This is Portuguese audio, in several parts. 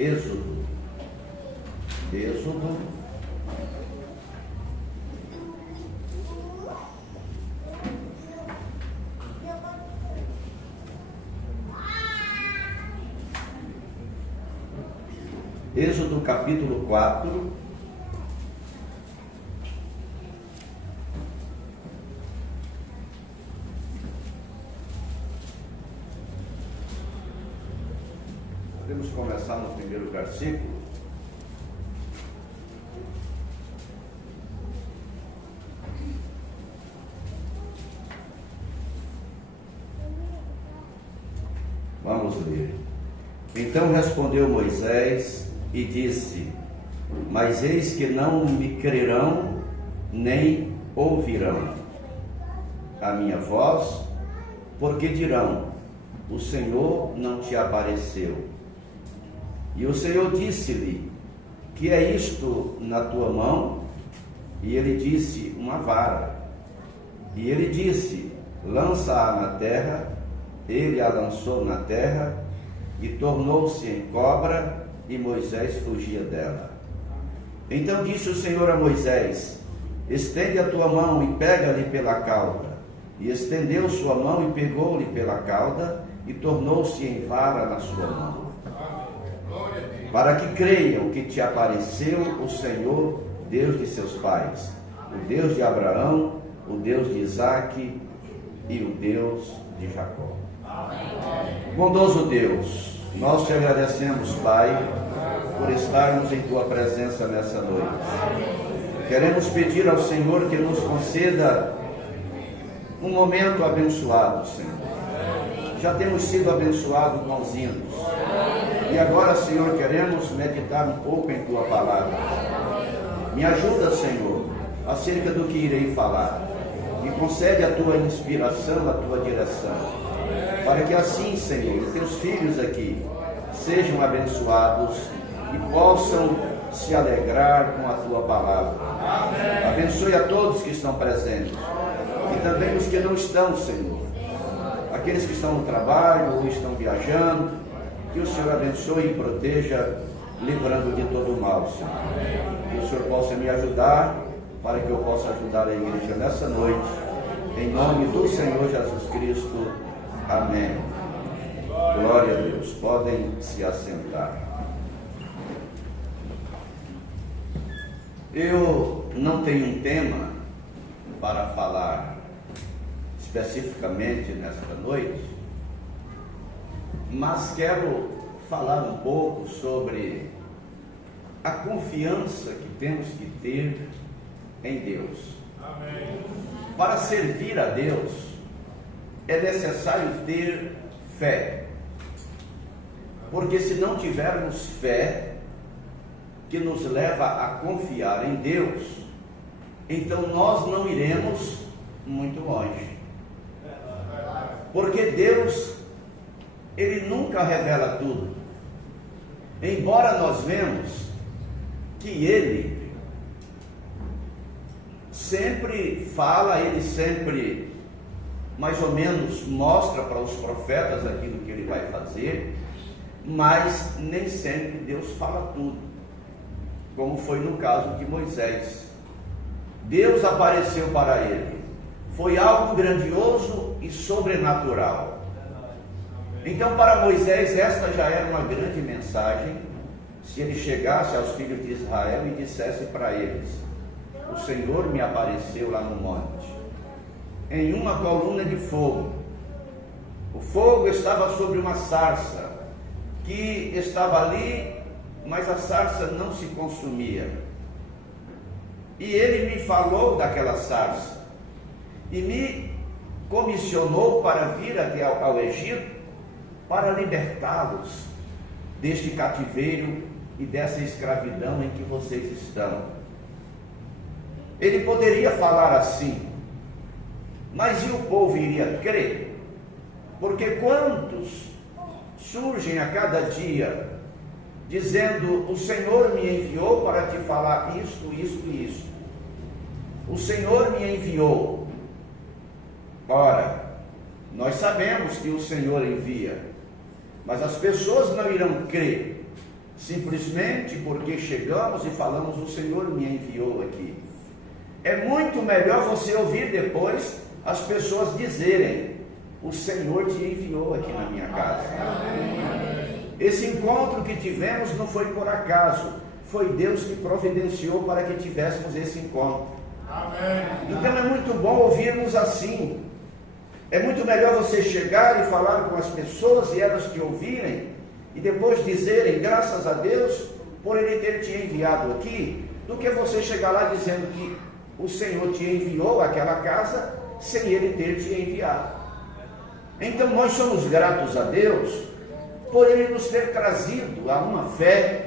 Êxodo. Êxodo. Êxodo capítulo 4. Podemos começar no primeiro versículo. Vamos ler. Então respondeu Moisés e disse: mas eis que não me crerão, nem ouvirão a minha voz, porque dirão: o Senhor não te apareceu. E o Senhor disse-lhe: que é isto na tua mão? E ele disse: uma vara. E ele disse: lança-a na terra. Ele a lançou na terra, e tornou-se em cobra, e Moisés fugia dela. Então disse o Senhor a Moisés: estende a tua mão e pega-lhe pela cauda. E estendeu sua mão e pegou-lhe pela cauda, e tornou-se em vara na sua mão. Para que creiam que te apareceu o Senhor, Deus de seus pais, o Deus de Abraão, o Deus de Isaque e o Deus de Jacó. Bondoso Deus, nós te agradecemos, Pai, por estarmos em tua presença nessa noite. Queremos pedir ao Senhor que nos conceda um momento abençoado, Senhor. Já temos sido abençoados com os hinos. E agora, Senhor, queremos meditar um pouco em tua palavra. Me ajuda, Senhor, acerca do que irei falar. Me concede a tua inspiração, a tua direção. Para que assim, Senhor, os teus filhos aqui sejam abençoados e possam se alegrar com a tua palavra. Abençoe a todos que estão presentes e também os que não estão, Senhor. Aqueles que estão no trabalho ou estão viajando, que o Senhor abençoe e proteja, livrando de todo o mal, Senhor. Que o Senhor possa me ajudar para que eu possa ajudar a igreja nessa noite. Em nome do Senhor Jesus Cristo. Amém. Glória a Deus. Podem se assentar. Eu não tenho um tema para falar especificamente nesta noite, mas quero falar um pouco sobre a confiança que temos que ter em Deus. Amém. Para servir a Deus, é necessário ter fé, porque se não tivermos fé, que nos leva a confiar em Deus, então nós não iremos muito longe, porque Deus, Ele nunca revela tudo, embora nós vemos que Ele sempre fala, Ele sempre mais ou menos mostra para os profetas aquilo que Ele vai fazer, mas nem sempre Deus fala tudo, como foi no caso de Moisés. Deus apareceu para ele, foi algo grandioso e sobrenatural. Então, para Moisés, esta já era uma grande mensagem, se ele chegasse aos filhos de Israel e dissesse para eles: o Senhor me apareceu lá no monte, em uma coluna de fogo. O fogo estava sobre uma sarça, que estava ali, mas a sarça não se consumia. E ele me falou daquela sarça, e me comissionou para vir até ao Egito, para libertá-los deste cativeiro e dessa escravidão em que vocês estão. Ele poderia falar assim, mas e o povo iria crer? Porque quantos surgem a cada dia dizendo: o Senhor me enviou para te falar isto, isto e isto. O Senhor me enviou. Ora, nós sabemos que o Senhor envia, mas as pessoas não irão crer simplesmente porque chegamos e falamos, o Senhor me enviou aqui. É muito melhor você ouvir depois as pessoas dizerem, o Senhor te enviou aqui na minha casa. Esse encontro que tivemos não foi por acaso, foi Deus que providenciou para que tivéssemos esse encontro. Então é muito bom ouvirmos assim. É muito melhor você chegar e falar com as pessoas e elas te ouvirem e depois dizerem graças a Deus por Ele ter te enviado aqui, do que você chegar lá dizendo que o Senhor te enviou àquela casa sem Ele ter te enviado. Então nós somos gratos a Deus por Ele nos ter trazido a uma fé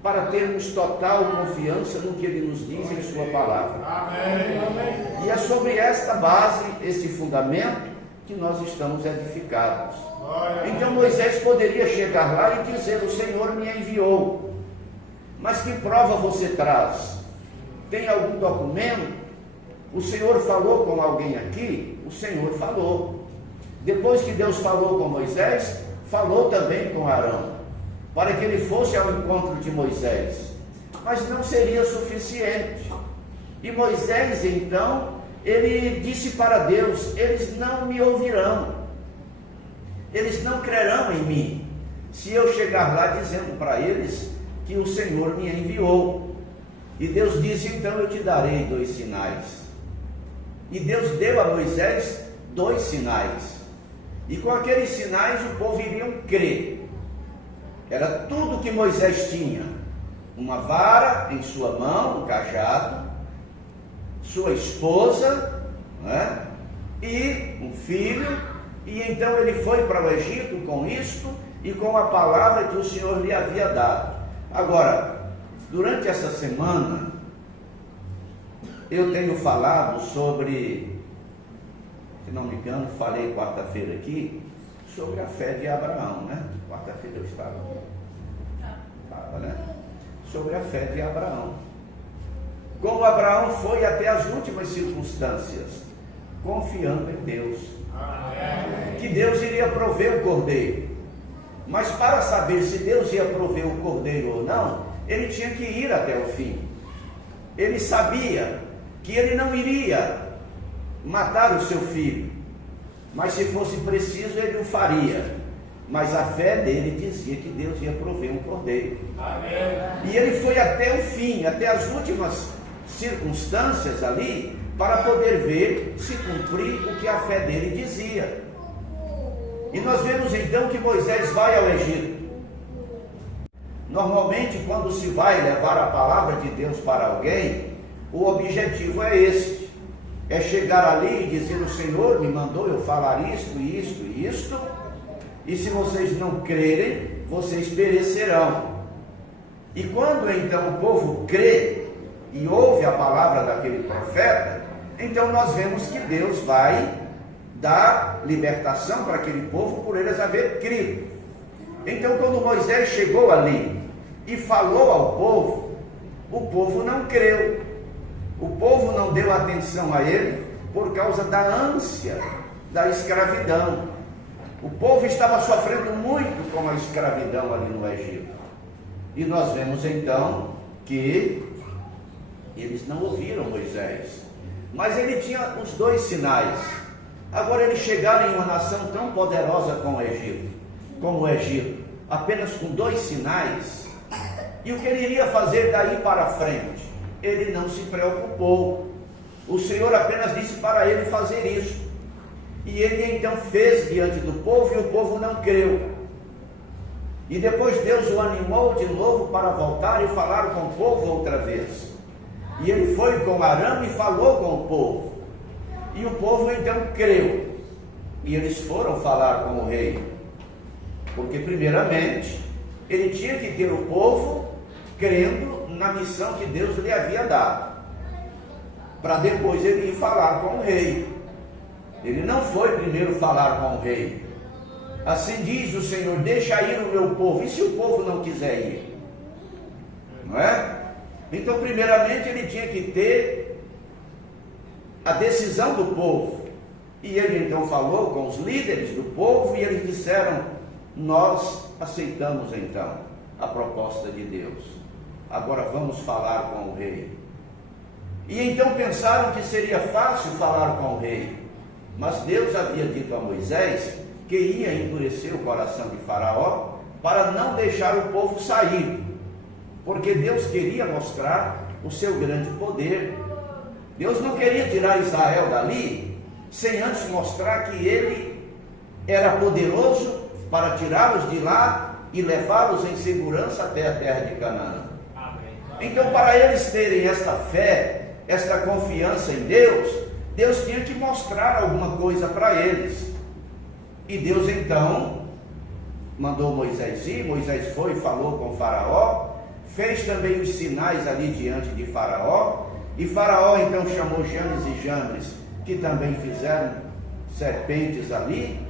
para termos total confiança no que Ele nos diz em Sua palavra. Amém. E é sobre esta base, esse fundamento, que nós estamos edificados. Então Moisés poderia chegar lá e dizer, o Senhor me enviou. Mas que prova você traz? Tem algum documento? O Senhor falou com alguém aqui? O Senhor falou. Depois que Deus falou com Moisés, falou também com Arão, para que ele fosse ao encontro de Moisés. Mas não seria suficiente. E Moisés, então, ele disse para Deus, eles não me ouvirão, eles não crerão em mim, se eu chegar lá dizendo para eles que o Senhor me enviou. E Deus disse, então eu te darei 2 sinais. E Deus deu a Moisés 2 sinais. E com aqueles sinais o povo iriam crer. Era tudo que Moisés tinha: uma vara em sua mão, um cajado, sua esposa, né? E um filho. E então ele foi para o Egito com isto e com a palavra que o Senhor lhe havia dado. Agora, durante essa semana, eu tenho falado sobre, se não me engano, falei quarta-feira aqui, sobre a fé de Abraão, né? Quarta-feira eu estava, né? Sobre a fé de Abraão. Como Abraão foi até as últimas circunstâncias, confiando em Deus. Que Deus iria prover o cordeiro. Mas para saber se Deus ia prover o cordeiro ou não, ele tinha que ir até o fim. Ele sabia que ele não iria matar o seu filho, mas se fosse preciso ele o faria. Mas a fé dele dizia que Deus ia prover um cordeiro. Amém. E ele foi até o fim, até as últimas circunstâncias ali, para poder ver se cumprir o que a fé dele dizia. E nós vemos então que Moisés vai ao Egito. Normalmente, quando se vai levar a palavra de Deus para alguém, o objetivo é este: é chegar ali e dizer, o Senhor me mandou eu falar isto, isto e isto, e se vocês não crerem, vocês perecerão. E quando então o povo crê e ouve a palavra daquele profeta, então nós vemos que Deus vai dar libertação para aquele povo por eles haver crido. Então quando Moisés chegou ali e falou ao povo, o povo não creu. O povo não deu atenção a ele por causa da ânsia da escravidão. O povo estava sofrendo muito com a escravidão ali no Egito. E nós vemos então que eles não ouviram Moisés. Mas ele tinha os 2 sinais. Agora eles chegaram em uma nação tão poderosa como o Egito, apenas com 2 sinais. E o que ele iria fazer daí para frente? Ele não se preocupou. O Senhor apenas disse para ele fazer isso. E ele então fez diante do povo e o povo não creu. E depois Deus o animou de novo para voltar e falar com o povo outra vez. E ele foi com Arão e falou com o povo. E o povo então creu. E eles foram falar com o rei. Porque primeiramente ele tinha que ter o povo crendo na missão que Deus lhe havia dado, para depois ele ir falar com o rei. Ele não foi primeiro falar com o rei. Assim diz o Senhor, deixa ir o meu povo. E se o povo não quiser ir? Não é? Então primeiramente ele tinha que ter a decisão do povo. E ele então falou com os líderes do povo e eles disseram, nós aceitamos então. a proposta de Deus. Agora vamos falar com o rei. E então pensaram que seria fácil falar com o rei, mas Deus havia dito a Moisés que ia endurecer o coração de Faraó para não deixar o povo sair, porque Deus queria mostrar o seu grande poder. Deus não queria tirar Israel dali sem antes mostrar que ele era poderoso para tirá-los de lá e levá-los em segurança até a terra de Canaã. Então, para eles terem esta fé, esta confiança em Deus, Deus tinha que mostrar alguma coisa para eles. E Deus então mandou Moisés ir. Moisés foi e falou com Faraó, fez também os sinais ali diante de Faraó, e Faraó então chamou Janes e Jambres, que também fizeram serpentes ali,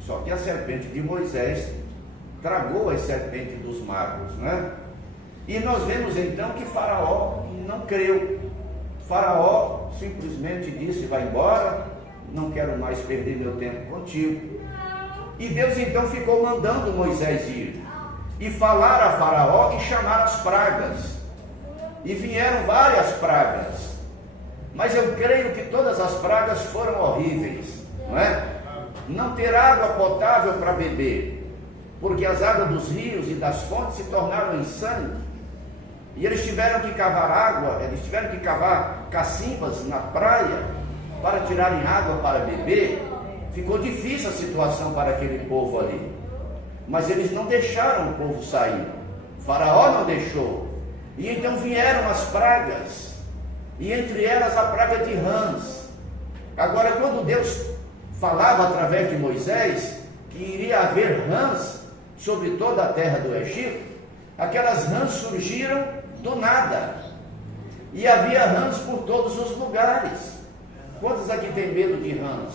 só que a serpente de Moisés tragou as serpentes dos magos, né? E nós vemos então que Faraó não creu. Faraó simplesmente disse: vai embora, não quero mais perder meu tempo contigo. E Deus então ficou mandando Moisés ir e falar a Faraó e chamar as pragas. E vieram várias pragas, mas eu creio que todas as pragas foram horríveis, não é? Não ter água potável para beber, porque as águas dos rios e das fontes se tornaram em sangue, e eles tiveram que cavar água, eles tiveram que cavar cacimbas na praia para tirarem água para beber. Ficou difícil a situação para aquele povo ali, mas eles não deixaram o povo sair. O Faraó não deixou. E então vieram as pragas, e entre elas a praga de rãs. Agora, quando Deus falava através de Moisés que iria haver rãs sobre toda a terra do Egito, aquelas rãs surgiram do nada, e havia rãs por todos os lugares. Quantos aqui tem medo de rãs?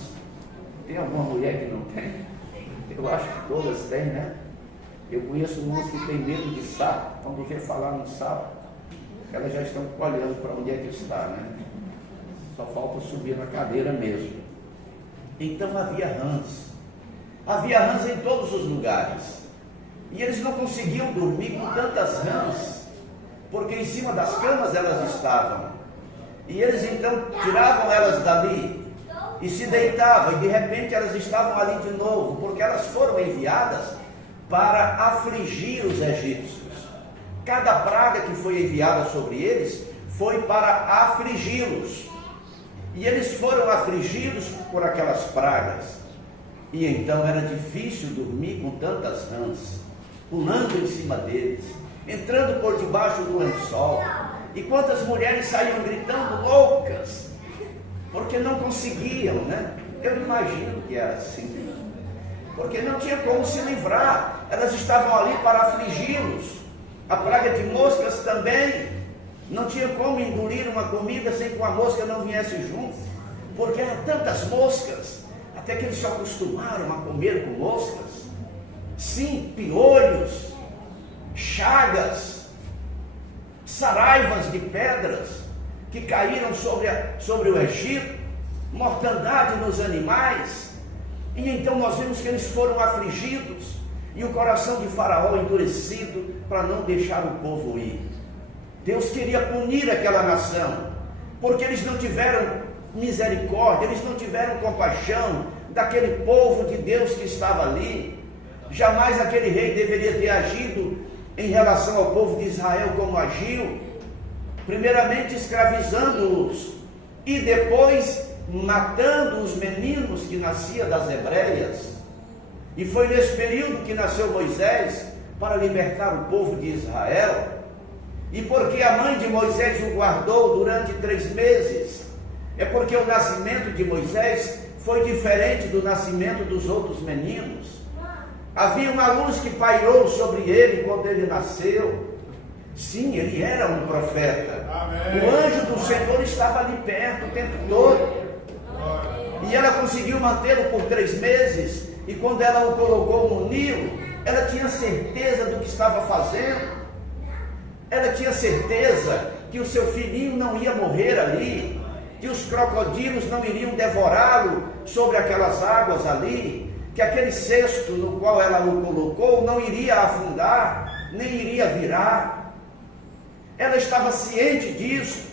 Tem alguma mulher que não tem? Eu acho que todas têm, né? Eu conheço umas que têm medo de sapo. Quando vê falar no sapo, elas já estão olhando para onde é que está, né? Só falta subir na cadeira mesmo. Então havia rãs. Havia rãs em todos os lugares. E eles não conseguiam dormir com tantas rãs, porque em cima das camas elas estavam. E eles então tiravam elas dali e se deitavam, e de repente elas estavam ali de novo, porque elas foram enviadas para afligir os egípcios. Cada praga que foi enviada sobre eles foi para afligi-los. E eles foram afligidos por aquelas pragas. E então era difícil dormir com tantas rãs, pulando em cima deles, entrando por debaixo do lençol. E quantas mulheres saíam gritando loucas, porque não conseguiam, né? Eu imagino que era assim, porque não tinha como se livrar. Elas estavam ali para afligi-los. A praga de moscas também, não tinha como engolir uma comida sem que uma mosca não viesse junto, porque eram tantas moscas, até que eles se acostumaram a comer com moscas. Sim, piolhos, chagas, saraivas de pedras que caíram sobre o Egito, mortandade nos animais. E então nós vimos que eles foram afligidos, e o coração de Faraó endurecido para não deixar o povo ir. Deus queria punir aquela nação, porque eles não tiveram misericórdia, eles não tiveram compaixão daquele povo de Deus que estava ali. Jamais aquele rei deveria ter agido em relação ao povo de Israel como agiu, primeiramente escravizando-os e depois matando os meninos que nasciam das hebreias. E foi nesse período que nasceu Moisés para libertar o povo de Israel. E porque a mãe de Moisés o guardou durante 3 meses, é porque o nascimento de Moisés foi diferente do nascimento dos outros meninos. Havia uma luz que pairou sobre ele quando ele nasceu. Sim, ele era um profeta. Amém. O anjo do Senhor estava ali perto o tempo todo. E ela conseguiu mantê-lo por 3 meses. E quando ela o colocou no Nilo, ela tinha certeza do que estava fazendo. Ela tinha certeza que o seu filhinho não ia morrer ali, que os crocodilos não iriam devorá-lo sobre aquelas águas ali, que aquele cesto no qual ela o colocou não iria afundar, nem iria virar. Ela estava ciente disso,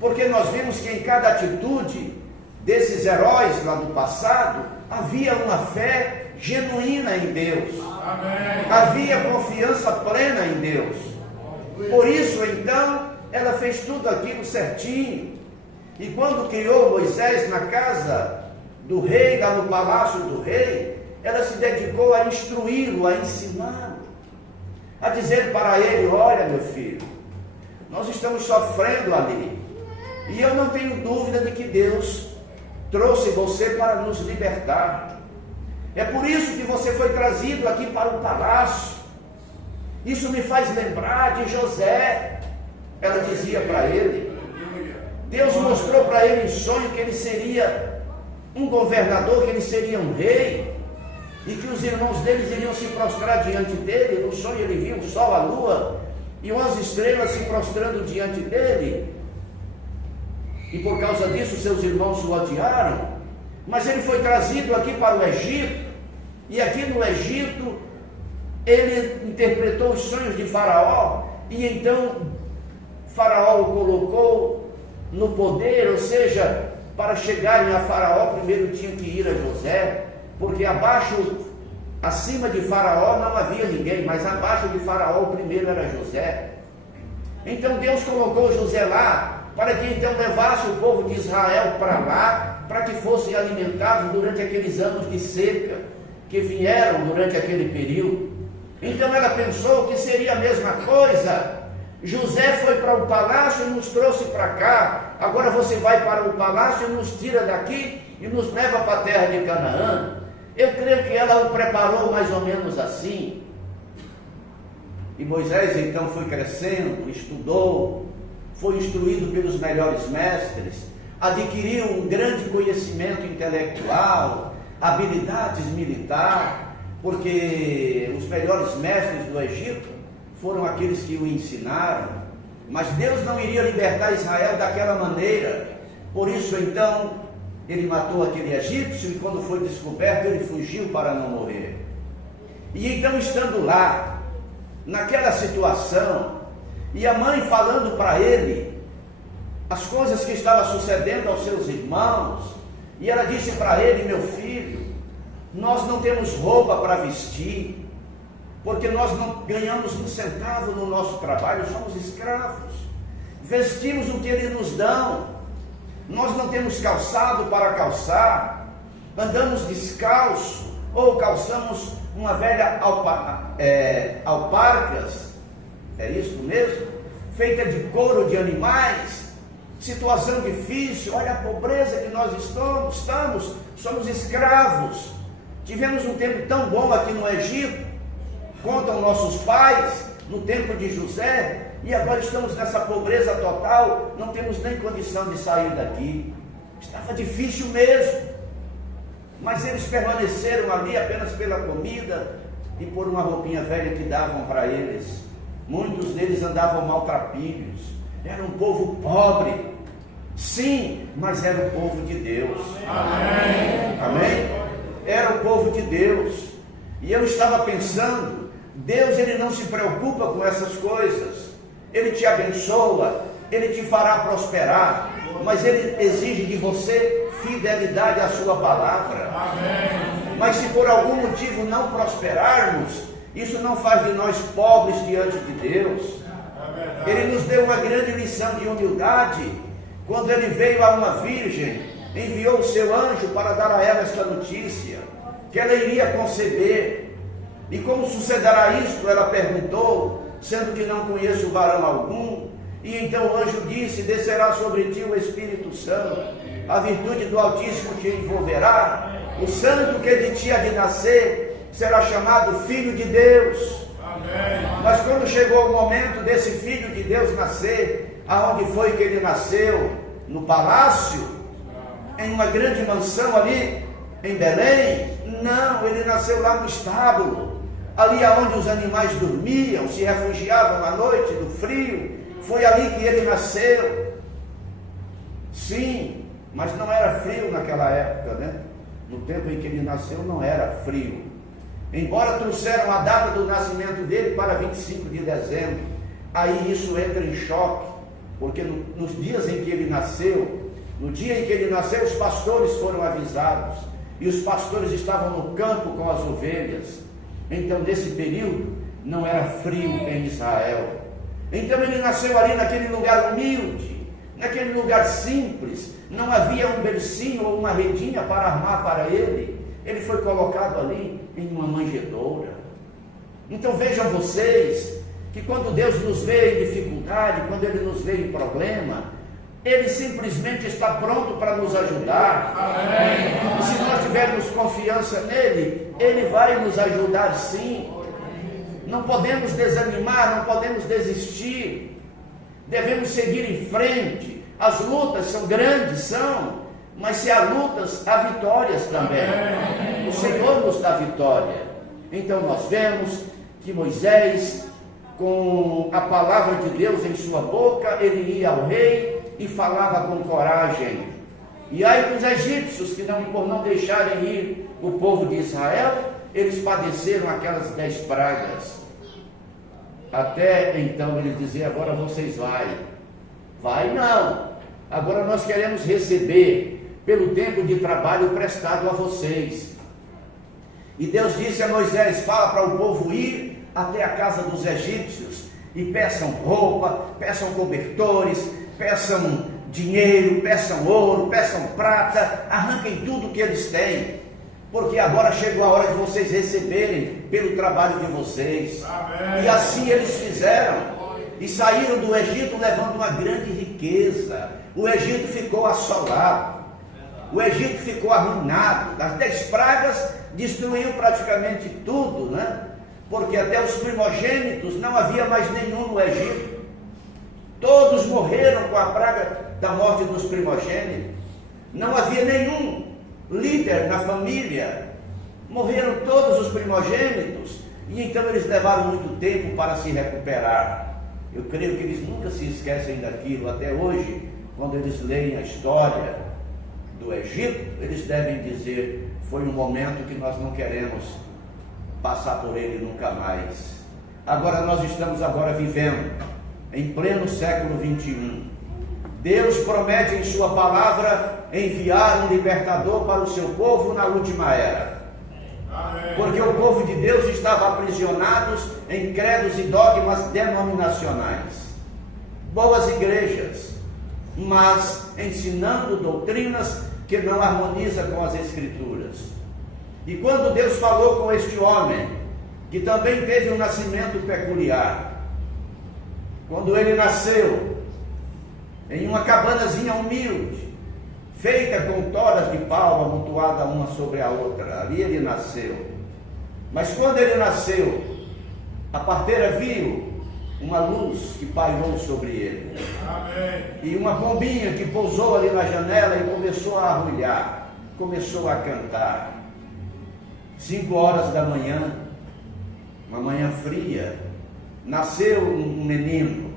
porque nós vimos que em cada atitude desses heróis lá do passado, havia uma fé genuína em Deus. Amém. Havia confiança plena em Deus. Por isso, então, ela fez tudo aquilo certinho. E quando criou Moisés na casa do rei, lá no palácio do rei, ela se dedicou a instruí-lo, a ensiná-lo, a dizer para ele: olha, meu filho, nós estamos sofrendo ali, e eu não tenho dúvida de que Deus trouxe você para nos libertar. É por isso que você foi trazido aqui para o palácio. Isso me faz lembrar de José. Ela dizia para ele. Deus mostrou para ele em sonho que ele seria um governador, que ele seria um rei, e que os irmãos deles iriam se prostrar diante dele. No sonho ele viu o sol, a lua e umas estrelas se prostrando diante dele, e por causa disso seus irmãos o odiaram. Mas ele foi trazido aqui para o Egito, e aqui no Egito ele interpretou os sonhos de Faraó, e então Faraó o colocou no poder. Ou seja, para chegarem a Faraó primeiro tinham que ir a José, porque acima de Faraó não havia ninguém, mas abaixo de Faraó o primeiro era José. Então Deus colocou José lá, para que então levasse o povo de Israel para lá, para que fossem alimentados durante aqueles anos de seca que vieram durante aquele período. Então ela pensou que seria a mesma coisa. José foi para o palácio e nos trouxe para cá, agora você vai para o palácio e nos tira daqui e nos leva para a terra de Canaã. Eu creio que ela o preparou mais ou menos assim. E Moisés então foi crescendo, estudou, foi instruído pelos melhores mestres, adquiriu um grande conhecimento intelectual, habilidades militares, porque os melhores mestres do Egito foram aqueles que o ensinaram. Mas Deus não iria libertar Israel daquela maneira. Por isso então ele matou aquele egípcio, e quando foi descoberto ele fugiu para não morrer. E então, estando lá, naquela situação, e a mãe falando para ele as coisas que estavam sucedendo aos seus irmãos, e ela disse para ele: meu filho, nós não temos roupa para vestir, porque nós não ganhamos um centavo no nosso trabalho, somos escravos, vestimos o que eles nos dão, nós não temos calçado para calçar, andamos descalço, ou calçamos uma velha alparcas, é isso mesmo, feita de couro de animais. Situação difícil, olha a pobreza que nós estamos, somos escravos. Tivemos um tempo tão bom aqui no Egito, contam nossos pais, no tempo de José, e agora estamos nessa pobreza total, não temos nem condição de sair daqui. Estava difícil mesmo, mas eles permaneceram ali apenas pela comida e por uma roupinha velha que davam para eles. Muitos deles andavam maltrapilhos, era um povo pobre, sim, mas era o povo de Deus. Amém. Amém? Era o povo de Deus. E eu estava pensando, Deus, ele não se preocupa com essas coisas. Ele te abençoa, ele te fará prosperar, mas ele exige de você fidelidade à sua palavra. Amém. Mas se por algum motivo não prosperarmos, isso não faz de nós pobres diante de Deus. Ele nos deu uma grande lição de humildade, quando ele veio a uma virgem, enviou o seu anjo para dar a ela esta notícia, que ela iria conceber. E como sucederá isto? Ela perguntou, sendo que não conheço varão algum. E então o anjo disse: descerá sobre ti o Espírito Santo, a virtude do Altíssimo te envolverá, o santo que de ti há de nascer será chamado Filho de Deus. Amém. Mas quando chegou o momento desse Filho de Deus nascer, aonde foi que ele nasceu? No palácio? Em uma grande mansão ali em Belém? Não, ele nasceu lá no estábulo, ali aonde os animais dormiam, se refugiavam à noite do frio. Foi ali que ele nasceu. Sim, mas não era frio naquela época, né? No tempo em que ele nasceu não era frio. embora trouxeram a data do nascimento dele para 25 de dezembro, aí isso entra em choque, porque nos dias em que ele nasceu, no dia em que ele nasceu, os pastores foram avisados, e os pastores estavam no campo com as ovelhas. Então, nesse período, não era frio em Israel. Então, ele nasceu ali naquele lugar humilde, naquele lugar simples, não havia um bercinho ou uma redinha para armar para ele. Ele foi colocado ali em uma manjedoura. Então vejam vocês, que quando Deus nos vê em dificuldade, quando Ele nos vê em problema, Ele simplesmente está pronto para nos ajudar. Amém. E se nós tivermos confiança nele, Ele vai nos ajudar sim. Não podemos desanimar, não podemos desistir. Devemos seguir em frente. As lutas são grandes, mas se há lutas, há vitórias também. O Senhor nos dá vitória. Então nós vemos que Moisés, com a palavra de Deus em sua boca, ele ia ao rei e falava com coragem. E aí dos egípcios, que por não deixarem ir o povo de Israel, eles padeceram aquelas 10 pragas. Até então eles diziam: agora vocês vai não, agora nós queremos receber pelo tempo de trabalho prestado a vocês. E Deus disse a Moisés: fala para o povo ir até a casa dos egípcios e peçam roupa, peçam cobertores, peçam dinheiro, peçam ouro, peçam prata, arranquem tudo que eles têm, porque agora chegou a hora de vocês receberem pelo trabalho de vocês. Amém. E assim eles fizeram, e saíram do Egito levando uma grande riqueza. O Egito ficou assolado, o Egito ficou arruinado. As 10 pragas destruiu praticamente tudo, Porque até os primogênitos, não havia mais nenhum no Egito. Todos morreram com a praga da morte dos primogênitos. Não havia nenhum líder na família. Morreram todos os primogênitos. E então eles levaram muito tempo para se recuperar. Eu creio que eles nunca se esquecem daquilo. Até hoje, quando eles leem a história do Egito, eles devem dizer: foi um momento que nós não queremos passar por ele nunca mais. Agora nós estamos vivendo em pleno século 21. Deus promete em sua palavra enviar um libertador para o seu povo na última era. Amém. Porque o povo de Deus estava aprisionados em credos e dogmas denominacionais. Boas igrejas, mas ensinando doutrinas que não harmonizam com as Escrituras. E quando Deus falou com este homem, que também teve um nascimento peculiar, quando ele nasceu em uma cabanazinha humilde, feita com toras de pau amontoada uma sobre a outra, ali ele nasceu. Mas quando ele nasceu, a parteira viu uma luz que pairou sobre ele. Amém. E uma pombinha que pousou ali na janela e começou a arrulhar, começou a cantar. 5 horas da manhã, uma manhã fria, nasceu um menino.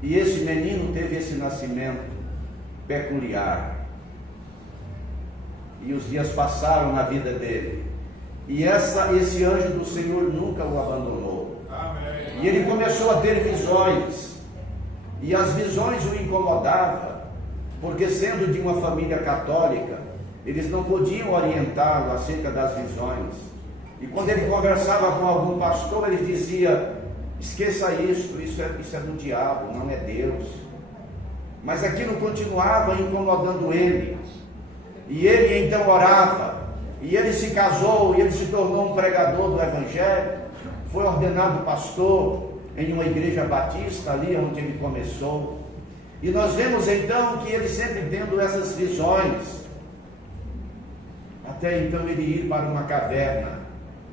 E esse menino teve esse nascimento peculiar. E os dias passaram na vida dele. E esse anjo do Senhor nunca o abandonou. Amém. E ele começou a ter visões. E as visões o incomodavam, porque sendo de uma família católica, eles não podiam orientá-lo acerca das visões. E quando ele conversava com algum pastor, ele dizia: esqueça isso é do diabo, não é Deus. Mas aquilo continuava incomodando ele. E ele então orava, e ele se casou, e ele se tornou um pregador do Evangelho, foi ordenado pastor em uma igreja batista, ali onde ele começou. E nós vemos então que ele sempre tendo essas visões, até então ele ir para uma caverna,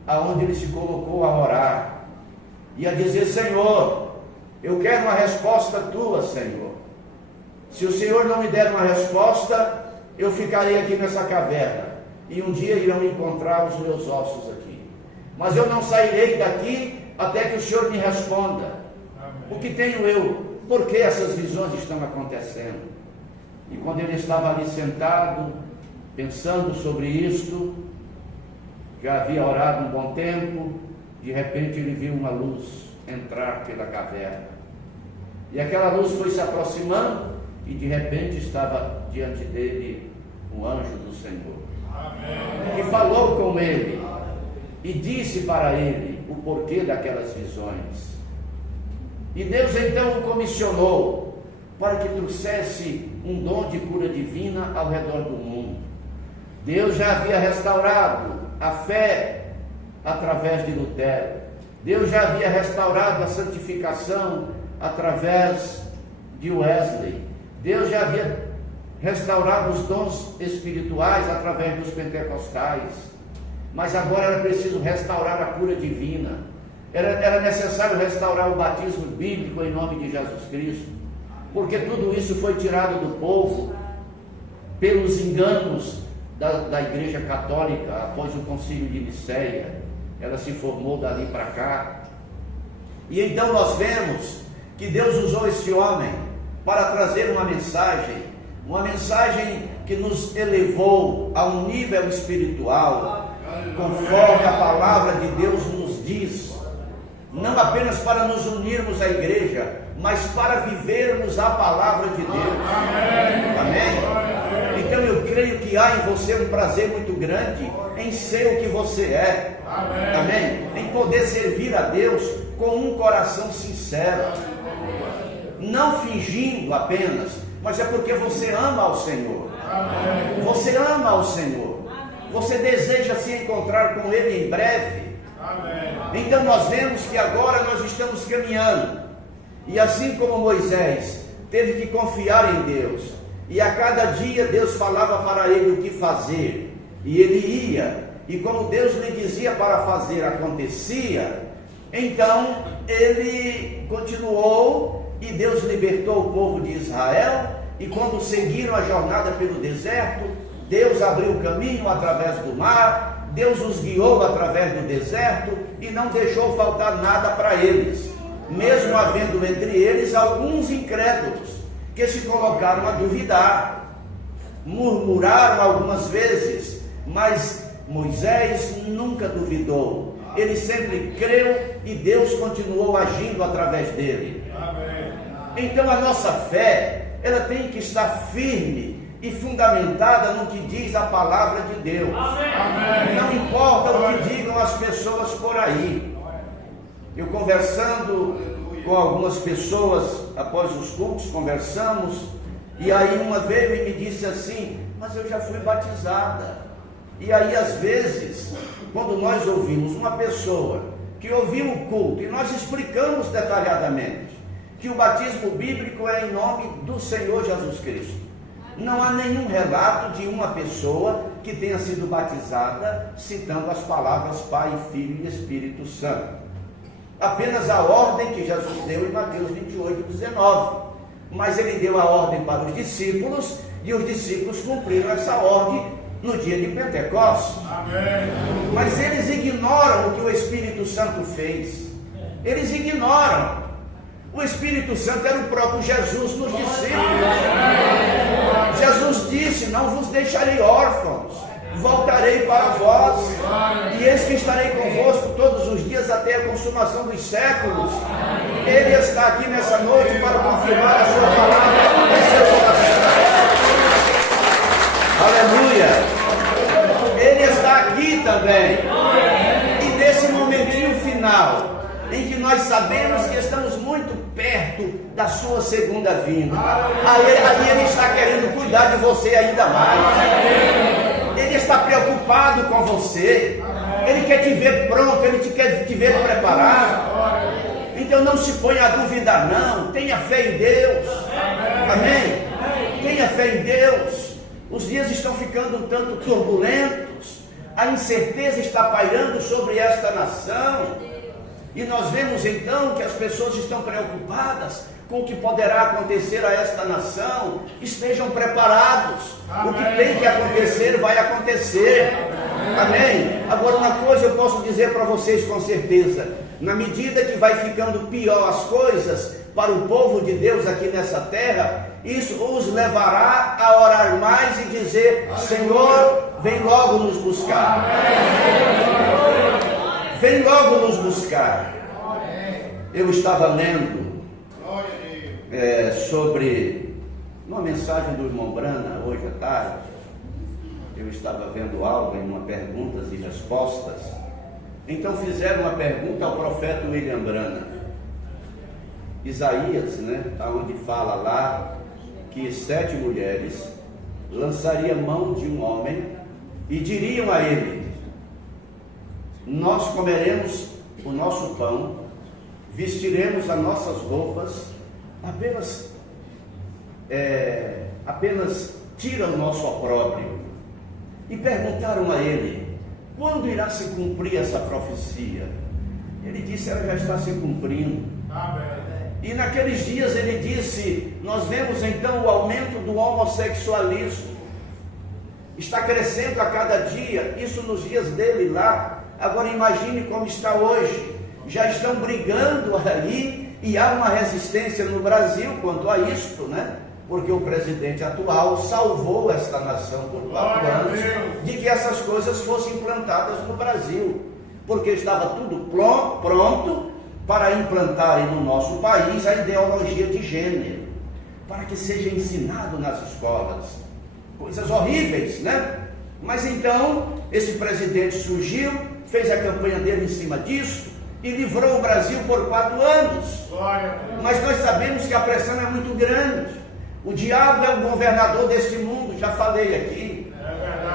aonde ele se colocou a orar, e a dizer: Senhor, eu quero uma resposta tua, Senhor. Se o Senhor não me der uma resposta, eu ficarei aqui nessa caverna, e um dia irão encontrar os meus ossos aqui. Mas eu não sairei daqui até que o Senhor me responda. Amém. O que tenho eu? Por que essas visões estão acontecendo? E quando ele estava ali sentado, pensando sobre isto, já havia orado um bom tempo, de repente ele viu uma luz entrar pela caverna. E aquela luz foi se aproximando e de repente estava diante dele um anjo do Senhor. Amém. Que falou com ele e disse para ele o porquê daquelas visões. E Deus então o comissionou para que trouxesse um dom de cura divina ao redor do mundo. Deus já havia restaurado a fé através de Lutero. Deus já havia restaurado a santificação através de Wesley. Deus já havia restaurado os dons espirituais através dos pentecostais. Mas agora era preciso restaurar a cura divina. Era necessário restaurar o batismo bíblico em nome de Jesus Cristo. Porque tudo isso foi tirado do povo pelos enganos da Igreja Católica após o Concílio de Nicéia. Ela se formou dali para cá. E então nós vemos que Deus usou esse homem para trazer uma mensagem que nos elevou a um nível espiritual, conforme a palavra de Deus nos diz, não apenas para nos unirmos à igreja, mas para vivermos a palavra de Deus. Amém? Então eu creio que há em você um prazer muito grande em ser o que você é. Amém? Em poder servir a Deus com um coração sincero, não fingindo apenas, mas é porque você ama ao Senhor. Você ama ao Senhor. Você deseja se encontrar com Ele em breve. Então nós vemos que agora nós estamos caminhando. E assim como Moisés teve que confiar em Deus, e a cada dia Deus falava para ele o que fazer, e ele ia, e como Deus lhe dizia para fazer, acontecia. Então ele continuou, e Deus libertou o povo de Israel. E quando seguiram a jornada pelo deserto, Deus abriu o caminho através do mar, Deus os guiou através do deserto e não deixou faltar nada para eles, mesmo havendo entre eles alguns incrédulos que se colocaram a duvidar, murmuraram algumas vezes, mas Moisés nunca duvidou, ele sempre creu e Deus continuou agindo através dele. Amém. Então a nossa fé, ela tem que estar firme e fundamentada no que diz a palavra de Deus. Amém. Não importa o que digam as pessoas por aí. Eu conversando com algumas pessoas após os cultos, conversamos, e aí uma veio e me disse assim: mas eu já fui batizada. E aí às vezes, quando nós ouvimos uma pessoa que ouviu o culto, e nós explicamos detalhadamente que o batismo bíblico é em nome do Senhor Jesus Cristo. Não há nenhum relato de uma pessoa que tenha sido batizada citando as palavras Pai, Filho e Espírito Santo. Apenas a ordem que Jesus deu em Mateus 28:19. Mas ele deu a ordem para os discípulos, e os discípulos cumpriram essa ordem no dia de Pentecostes. Amém. Mas eles ignoram o que o Espírito Santo fez. Eles ignoram. O Espírito Santo era o próprio Jesus nos discípulos. Jesus disse: não vos deixarei órfãos, voltarei para vós, e eis que estarei convosco todos os dias até a consumação dos séculos. Ele está aqui nessa noite para confirmar a sua palavra em seu coração. Aleluia! Ele está aqui também. E nesse momentinho final, em que nós sabemos que estamos muito perto da sua segunda vinda, aí ele está querendo cuidar de você ainda mais. Ele está preocupado com você. Ele quer te ver pronto, ele quer te ver preparado. Então não se ponha a duvidar não. Tenha fé em Deus. Amém? Tenha fé em Deus. Os dias estão ficando um tanto turbulentos. A incerteza está pairando sobre esta nação. E nós vemos então que as pessoas estão preocupadas com o que poderá acontecer a esta nação. Estejam preparados. Amém. O que tem que acontecer vai acontecer. Amém? Agora uma coisa eu posso dizer para vocês com certeza: na medida que vai ficando pior as coisas para o povo de Deus aqui nessa terra, isso os levará a orar mais e dizer: Senhor, vem logo nos buscar. Vem logo nos buscar. Eu estava lendo sobre uma mensagem do irmão Brana hoje à tarde. Eu estava vendo algo em uma perguntas e respostas. Então fizeram uma pergunta ao profeta William Brana. Isaías, onde fala lá que 7 mulheres lançariam mão de um homem e diriam a ele: nós comeremos o nosso pão, vestiremos as nossas roupas, apenas tira o nosso opróbrio. E perguntaram a ele: quando irá se cumprir essa profecia? Ele disse: ela já está se cumprindo. Amém. E naqueles dias ele disse: nós vemos então o aumento do homossexualismo. Está crescendo a cada dia, isso nos dias dele lá. Agora imagine como está hoje. Já estão brigando ali e há uma resistência no Brasil quanto a isto, Porque o presidente atual salvou esta nação por 4 anos de que essas coisas fossem implantadas no Brasil, porque estava tudo pronto para implantarem no nosso país a ideologia de gênero, para que seja ensinado nas escolas. Coisas horríveis, Mas então, esse presidente surgiu, fez a campanha dele em cima disso e livrou o Brasil por 4 anos. Mas nós sabemos que a pressão é muito grande. O diabo é o governador desse mundo, já falei aqui.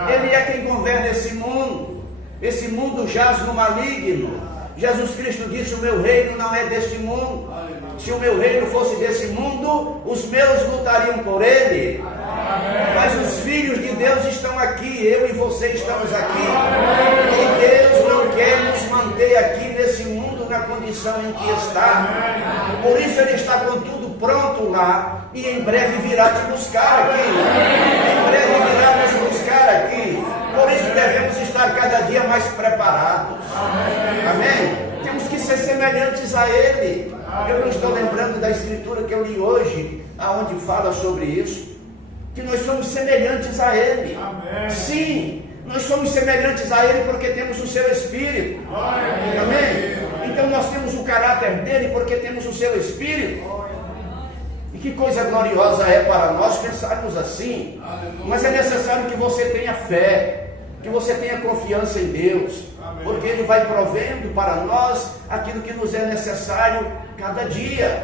Ele é quem governa esse mundo. Esse mundo jaz no maligno. Jesus Cristo disse: o meu reino não é deste mundo. Se o meu reino fosse desse mundo, os meus lutariam por ele. Mas os filhos de Deus estão aqui, eu e você estamos aqui. E Deus não quer nos manter aqui nesse mundo na condição em que está. Por isso ele está com tudo pronto lá e em breve virá te buscar aqui. Em breve virá nos buscar aqui. Por isso devemos estar cada dia mais preparados. Amém? Temos que ser semelhantes a ele. Eu não estou lembrando da escritura que eu li hoje, aonde fala sobre isso, que nós somos semelhantes a ele. Amém. Sim, nós somos semelhantes a ele porque temos o seu Espírito. Amém? Então nós temos o caráter dele porque temos o seu Espírito. E que coisa gloriosa é para nós pensarmos assim. Mas é necessário que você tenha fé, que você tenha confiança em Deus, porque ele vai provendo para nós aquilo que nos é necessário cada dia.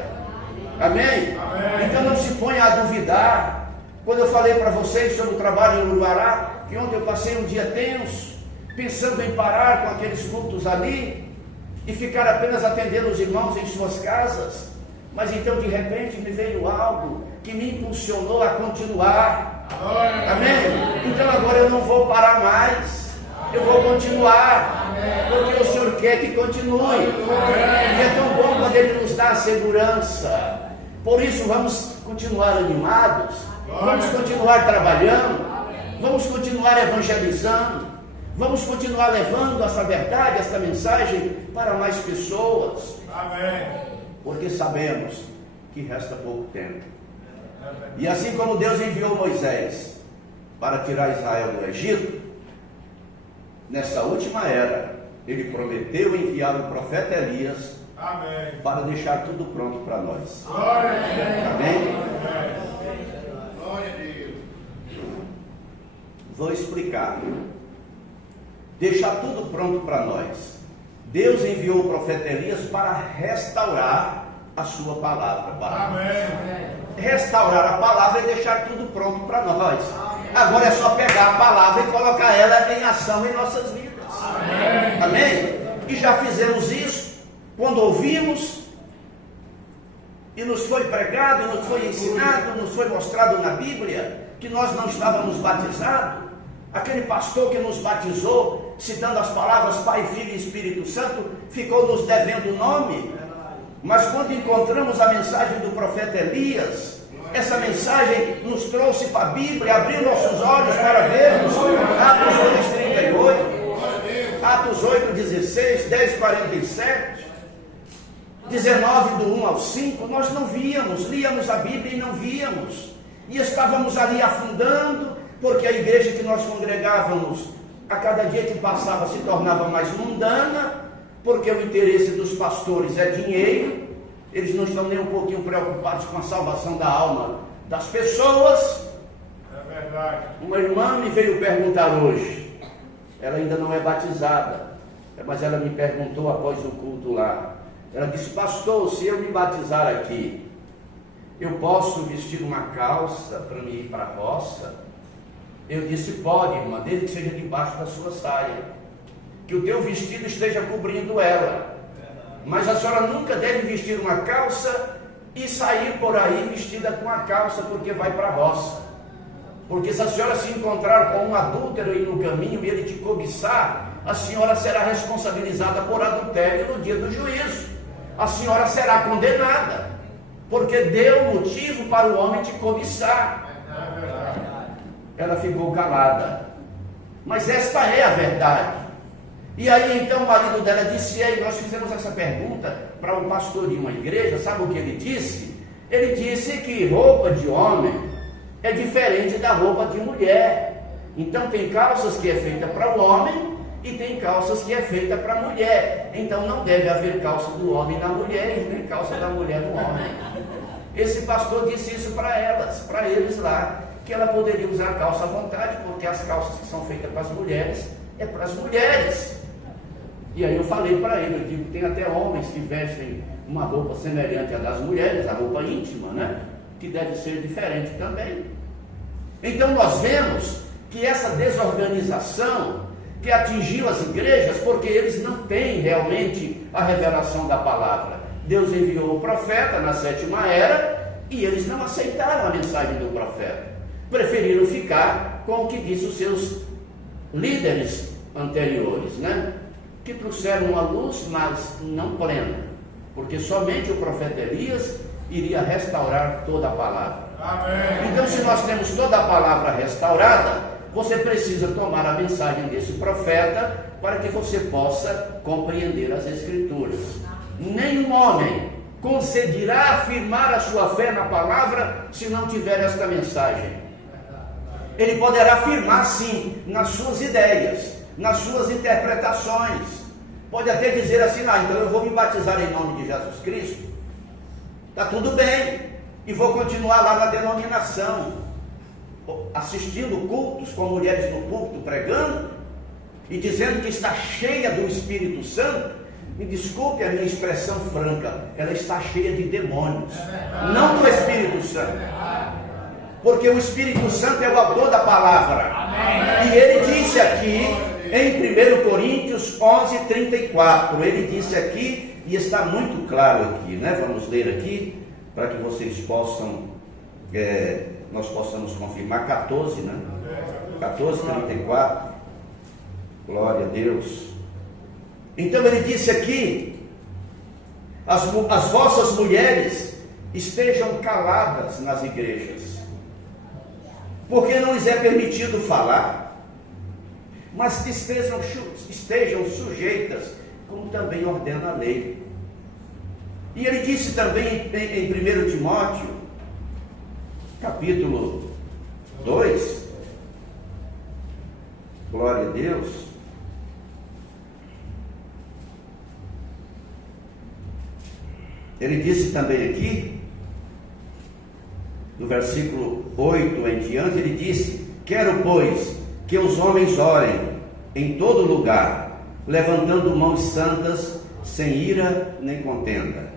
Amém? Então não se ponha a duvidar. Quando eu falei para vocês sobre o trabalho em Uruará, que ontem eu passei um dia tenso, pensando em parar com aqueles cultos ali e ficar apenas atendendo os irmãos em suas casas, mas então de repente me veio algo que me impulsionou a continuar. Amém? Então agora eu não vou parar mais, eu vou continuar, porque o Senhor quer que continue. E é tão bom quando Ele nos dá a segurança. Por isso vamos continuar animados, vamos continuar trabalhando, vamos continuar evangelizando, vamos continuar levando essa verdade, essa mensagem para mais pessoas. Amém. Porque sabemos que resta pouco tempo. E assim como Deus enviou Moisés para tirar Israel do Egito, nessa última era, Ele prometeu enviar o profeta Elias. Amém. Para deixar tudo pronto para nós. Amém? Glória a Deus. Vou explicar. Deixar tudo pronto para nós. Deus enviou o profeta Elias para restaurar a sua palavra. Amém. Restaurar a palavra e deixar tudo pronto para nós. Agora é só pegar a palavra e colocar ela em ação em nossas vidas. Amém? Amém? E já fizemos isso quando ouvimos e nos foi pregado, nos foi ensinado, nos foi mostrado na Bíblia que nós não estávamos batizados. Aquele pastor que nos batizou, citando as palavras Pai, Filho e Espírito Santo, ficou nos devendo o nome. Mas quando encontramos a mensagem do profeta Elias, essa mensagem nos trouxe para a Bíblia, abriu nossos olhos para vermos Atos 2:38, Atos 8:16, 10:47. 19, do 1 ao 5, nós não víamos, líamos a Bíblia e não víamos. E estávamos ali afundando, porque a igreja que nós congregávamos, a cada dia que passava, se tornava mais mundana, porque o interesse dos pastores é dinheiro, eles não estão nem um pouquinho preocupados com a salvação da alma das pessoas. É verdade. Uma irmã me veio perguntar hoje, ela ainda não é batizada, mas ela me perguntou após o culto lá. Ela disse: pastor, se eu me batizar aqui, eu posso vestir uma calça para me ir para a roça? Eu disse: pode, irmã, desde que seja debaixo da sua saia, que o teu vestido esteja cobrindo ela. Mas a senhora nunca deve vestir uma calça e sair por aí vestida com a calça, porque vai para a roça. Porque se a senhora se encontrar com um adúltero aí no caminho e ele te cobiçar, a senhora será responsabilizada por adultério no dia do juízo. A senhora será condenada, porque deu motivo para o homem te cobiçar. Ela ficou calada, mas esta é a verdade. E aí então o marido dela disse: e aí, nós fizemos essa pergunta para um pastor de uma igreja, sabe o que ele disse? Ele disse que roupa de homem é diferente da roupa de mulher. Então tem calças que é feita para o homem e tem calças que é feita para a mulher. Então não deve haver calça do homem na mulher e nem calça da mulher no homem. Esse pastor disse isso para elas, para eles lá, que ela poderia usar calça à vontade, porque as calças que são feitas para as mulheres é para as mulheres. E aí eu falei para ele, eu digo, tem até homens que vestem uma roupa semelhante à das mulheres, a roupa íntima, né? Que deve ser diferente também. Então nós vemos que essa desorganização que atingiu as igrejas, porque eles não têm realmente a revelação da palavra. Deus enviou o profeta na 7ª era e eles não aceitaram a mensagem do profeta. Preferiram ficar com o que disse os seus líderes anteriores, né? Que trouxeram uma luz, mas não plena, porque somente o profeta Elias iria restaurar toda a palavra. Amém. Então, se nós temos toda a palavra restaurada, você precisa tomar a mensagem desse profeta para que você possa compreender as Escrituras. Nenhum homem conseguirá afirmar a sua fé na palavra se não tiver esta mensagem. Ele poderá afirmar sim, nas suas ideias, nas suas interpretações. Pode até dizer assim: então eu vou me batizar em nome de Jesus Cristo. Está tudo bem. E vou continuar lá na denominação, assistindo cultos com mulheres no púlpito pregando e dizendo que está cheia do Espírito Santo. Me desculpe a minha expressão franca, ela está cheia de demônios, não do Espírito Santo, porque o Espírito Santo é o autor da palavra. E ele disse aqui em 1 Coríntios 11:34, ele disse aqui, e está muito claro aqui, né? Vamos ler aqui para que vocês possam, nós possamos confirmar. 14, né? 14:34. Glória a Deus. Então ele disse aqui: as vossas mulheres estejam caladas nas igrejas, porque não lhes é permitido falar, mas que estejam sujeitas, como também ordena a lei. E ele disse também em 1 Timóteo, capítulo 2, glória a Deus, ele disse também aqui, no versículo 8 em diante, ele disse: quero, pois, que os homens orem em todo lugar, levantando mãos santas, sem ira nem contenda.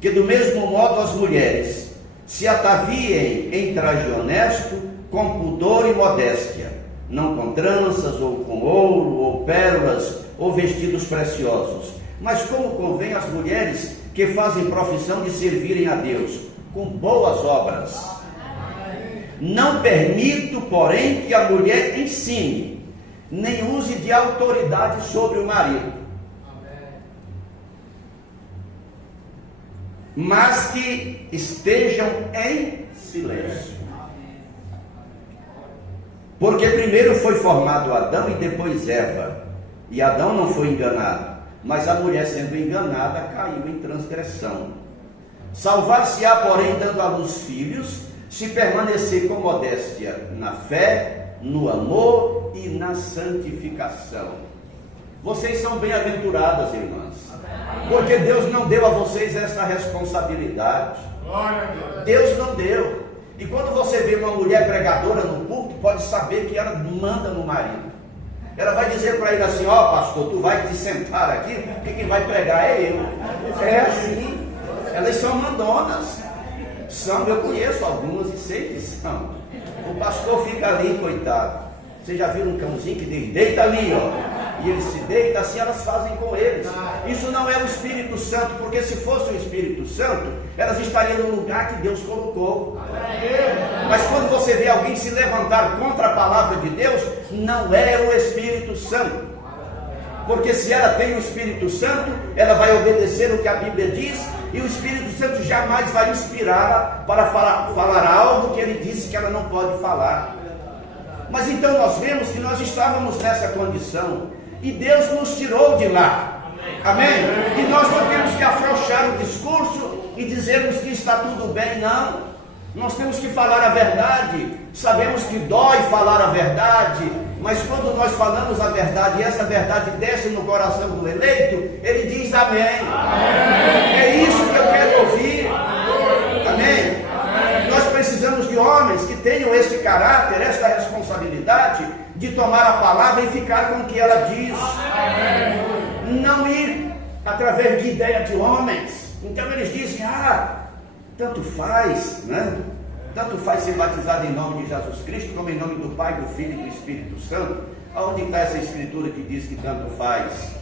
Que do mesmo modo as mulheres se ataviem em traje honesto, com pudor e modéstia, não com tranças, ou com ouro, ou pérolas, ou vestidos preciosos, mas como convém às mulheres que fazem profissão de servirem a Deus, com boas obras. Não permito, porém, que a mulher ensine, nem use de autoridade sobre o marido, mas que estejam em silêncio. Porque primeiro foi formado Adão e depois Eva, e Adão não foi enganado, mas a mulher, sendo enganada, caiu em transgressão. Salvar-se-á, porém, dando à luz filhos, se permanecer com modéstia na fé, no amor e na santificação. Vocês são bem-aventuradas, irmãs, porque Deus não deu a vocês essa responsabilidade. Deus não deu. E quando você vê uma mulher pregadora no culto, pode saber que ela manda no marido. Ela vai dizer para ele assim: ó, pastor, tu vai te sentar aqui, porque quem vai pregar é eu. É assim. Elas são mandonas. Eu conheço algumas e sei que são. O pastor fica ali, coitado. Você já viu um cãozinho que diz: deita ali, ó. E ele se deita, assim elas fazem com eles. Isso não é o Espírito Santo, porque se fosse o Espírito Santo, elas estariam no lugar que Deus colocou. Mas quando você vê alguém se levantar contra a palavra de Deus, não é o Espírito Santo. Porque se ela tem o Espírito Santo, ela vai obedecer o que a Bíblia diz, e o Espírito Santo jamais vai inspirá-la para falar algo que ele disse que ela não pode falar. Mas então nós vemos que nós estávamos nessa condição, e Deus nos tirou de lá. Amém? E nós não temos que afrouxar o discurso e dizermos que está tudo bem, não. Nós temos que falar a verdade. Sabemos que dói falar a verdade, mas quando nós falamos a verdade e essa verdade desce no coração do eleito, ele diz amém. Amém. É isso que eu quero ouvir. Amém? Nós precisamos de homens que tenham esse caráter, essa responsabilidade de tomar a palavra e ficar com o que ela diz. Não ir através de ideia de homens. Então eles dizem: tanto faz, né? Tanto faz ser batizado em nome de Jesus Cristo, como em nome do Pai, do Filho e do Espírito Santo. Aonde está essa escritura que diz que tanto faz?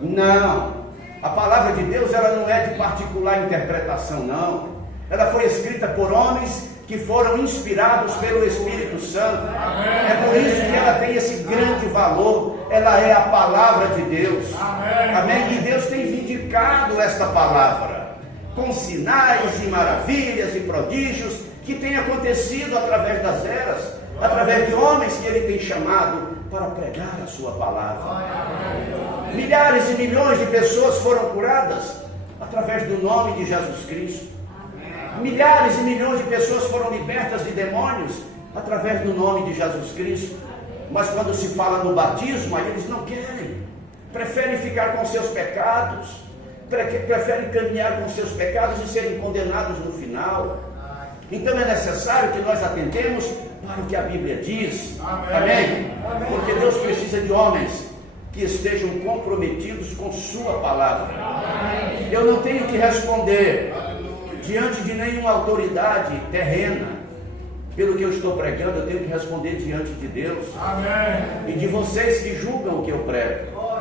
Não. A palavra de Deus, ela não é de particular interpretação, não. Ela foi escrita por homens que foram inspirados pelo Espírito Santo. É por isso que ela tem esse grande valor. Ela é a palavra de Deus. Amém? E Deus tem vindicado esta palavra com sinais e maravilhas e prodígios que têm acontecido através das eras, através de homens que Ele tem chamado para pregar a sua palavra. Milhares e milhões de pessoas foram curadas através do nome de Jesus Cristo. Milhares e milhões de pessoas foram libertas de demônios através do nome de Jesus Cristo. Mas quando se fala no batismo, aí eles não querem. Preferem ficar com seus pecados. Preferem caminhar com seus pecados e serem condenados no final. Então é necessário que nós atentemos para o que a Bíblia diz. Amém? Porque Deus precisa de homens que estejam comprometidos com sua palavra. Eu não tenho que responder diante de nenhuma autoridade terrena pelo que eu estou pregando. Eu tenho que responder diante de Deus. Amém. E de vocês que julgam o que eu prego. Amém.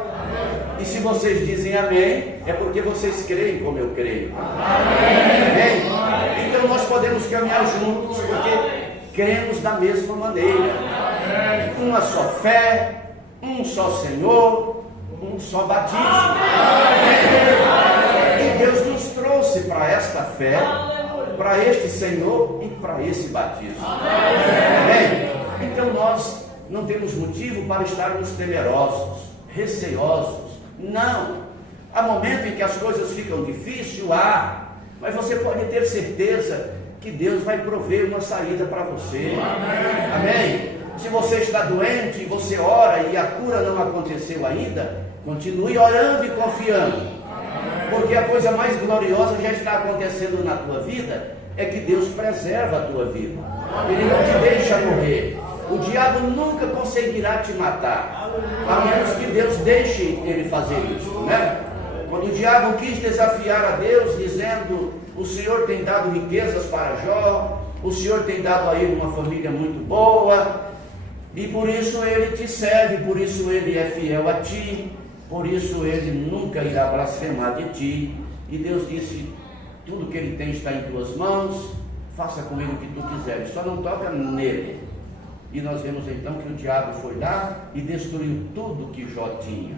E se vocês dizem amém, é porque vocês creem como eu creio. Amém. Amém? Então nós podemos caminhar juntos, porque cremos da mesma maneira. Amém. Uma só fé, um só Senhor, um só batismo. Amém. E Deus nos trouxe para esta fé, para este Senhor e para esse batismo. Amém? Então nós não temos motivo para estarmos temerosos, receosos. Não. Há momentos em que as coisas ficam difíceis, mas você pode ter certeza que Deus vai prover uma saída para você. Amém? Se você está doente e você ora e a cura não aconteceu ainda, continue orando e confiando. Porque a coisa mais gloriosa já está acontecendo na tua vida, é que Deus preserva a tua vida. Ele não te deixa morrer. O diabo nunca conseguirá te matar, a menos que Deus deixe ele fazer isso, né? Quando o diabo quis desafiar a Deus, dizendo: o Senhor tem dado riquezas para Jó, o Senhor tem dado a ele uma família muito boa, e por isso ele te serve, por isso ele é fiel a ti, por isso ele nunca irá blasfemar de ti. E Deus disse: tudo que ele tem está em tuas mãos, faça com ele o que tu quiseres, só não toca nele. E nós vemos então que o diabo foi lá e destruiu tudo que Jó tinha.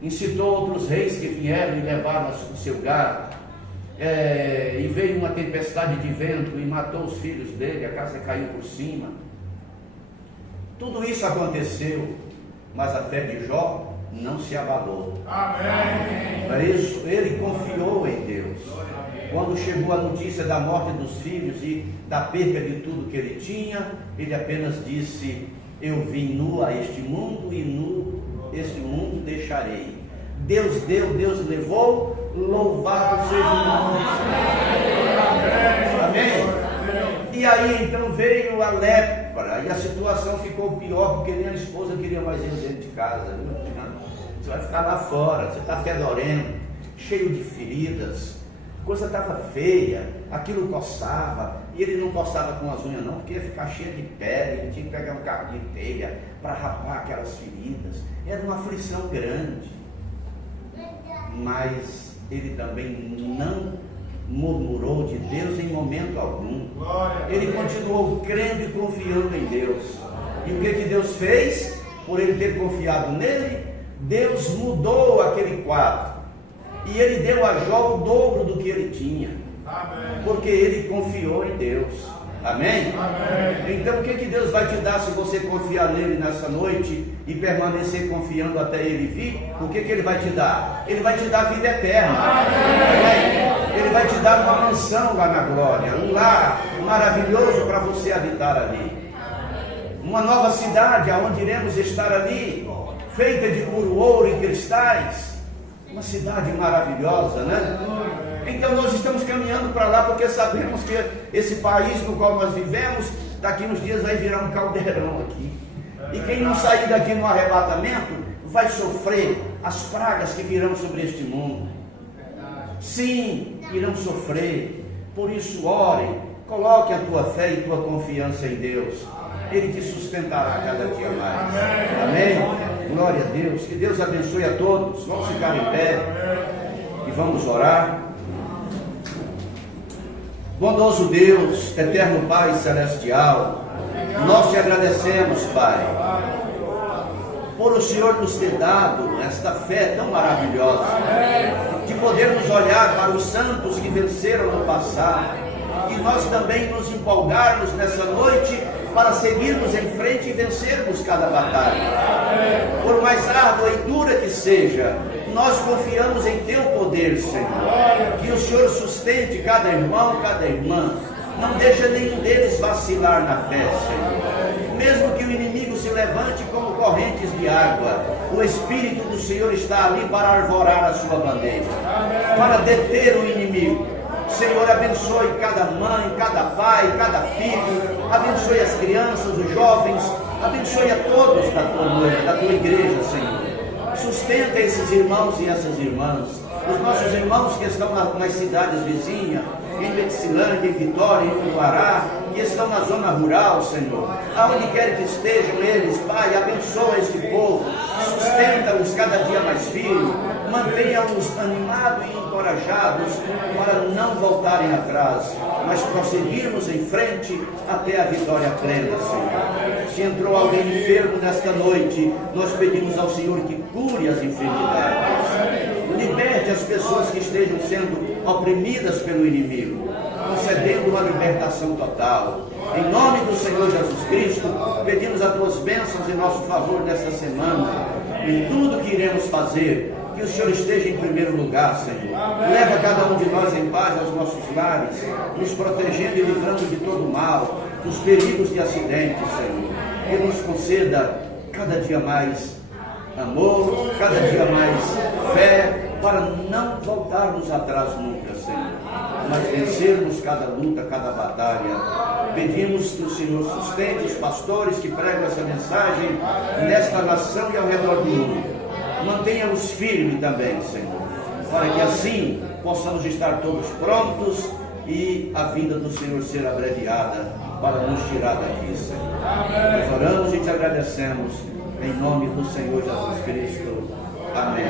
Incitou outros reis que vieram e levaram o seu gado. E veio uma tempestade de vento e matou os filhos dele, a casa caiu por cima. Tudo isso aconteceu, mas a fé de Jó não se abalou. Amém. Para isso, ele confiou em Deus. Quando chegou a notícia da morte dos filhos e da perca de tudo que ele tinha, ele apenas disse: eu vim nu a este mundo e nu este mundo deixarei. Deus deu, Deus levou, louvado seja o nome do Senhor. Amém? E aí então veio a lepra, e a situação ficou pior, porque nem a esposa queria mais ele dentro de casa. Você vai ficar lá fora, você está fedorento, cheio de feridas, a coisa estava feia, aquilo coçava, e ele não coçava com as unhas não, porque ia ficar cheio de pele, ele tinha que pegar um carro de telha para rapar aquelas feridas, era uma aflição grande. Mas ele também não murmurou de Deus em momento algum. Ele continuou crendo e confiando em Deus. E o que Deus fez? Por ele ter confiado nele, Deus mudou aquele quadro. E ele deu a Jó o dobro do que ele tinha. Porque ele confiou em Deus. Amém? Amém. Então o que Deus vai te dar se você confiar nele nessa noite e permanecer confiando até ele vir? O que ele vai te dar? Ele vai te dar vida eterna. Amém. Ele vai te dar uma mansão lá na glória, um lar maravilhoso para você habitar ali, uma nova cidade aonde iremos estar ali, feita de puro ouro e cristais, uma cidade maravilhosa, né? Então nós estamos caminhando para lá porque sabemos que esse país no qual nós vivemos, daqui uns dias vai virar um caldeirão aqui. E quem não sair daqui no arrebatamento vai sofrer as pragas que virão sobre este mundo. Sim, irão sofrer. Por isso ore, coloque a tua fé e tua confiança em Deus. Ele te sustentará cada dia mais. Amém? Glória a Deus. Que Deus abençoe a todos. Vamos ficar em pé e vamos orar. Bondoso Deus, eterno Pai celestial, nós te agradecemos, Pai, por o Senhor nos ter dado esta fé tão maravilhosa, de podermos olhar para os santos que venceram no passado, e nós também nos empolgarmos nessa noite para seguirmos em frente e vencermos cada batalha. Por mais árdua e dura que seja, nós confiamos em teu poder, Senhor. Que o Senhor sustente cada irmão, cada irmã. Não deixa nenhum deles vacilar na fé, Senhor. Mesmo que o inimigo se levante como correntes de água, o Espírito do Senhor está ali para arvorar a sua bandeira, para deter o inimigo. Senhor, abençoe cada mãe, cada pai, cada filho, abençoe as crianças, os jovens, abençoe a todos da tua igreja, Senhor. Sustenta esses irmãos e essas irmãs, os nossos irmãos que estão nas cidades vizinhas, em Betsilândia, em Vitória, em Uruará, que estão na zona rural, Senhor. Aonde quer que estejam eles, Pai, abençoa este povo, sustenta-os cada dia mais firmes, mantenha-os animados e encorajados para não voltarem atrás, mas prosseguirmos em frente até a vitória plena, Senhor. Se entrou alguém enfermo nesta noite, nós pedimos ao Senhor que cure as enfermidades. Liberte as pessoas que estejam sendo oprimidas pelo inimigo, concedendo uma libertação total. Em nome do Senhor Jesus Cristo, pedimos as tuas bênçãos em nosso favor nesta semana, em tudo que iremos fazer. Que o Senhor esteja em primeiro lugar, Senhor. Leva cada um de nós em paz aos nossos lares, nos protegendo e livrando de todo mal, dos perigos de acidentes, Senhor. Que nos conceda cada dia mais amor, cada dia mais fé, para não voltarmos atrás nunca, Senhor, mas vencermos cada luta, cada batalha. Pedimos que o Senhor sustente os pastores que pregam essa mensagem nesta nação e ao redor do mundo. Mantenha-os firmes também, Senhor, para que assim possamos estar todos prontos e a vinda do Senhor ser abreviada para nos tirar daqui, Senhor. Nós oramos e te agradecemos em nome do Senhor Jesus Cristo. Amém.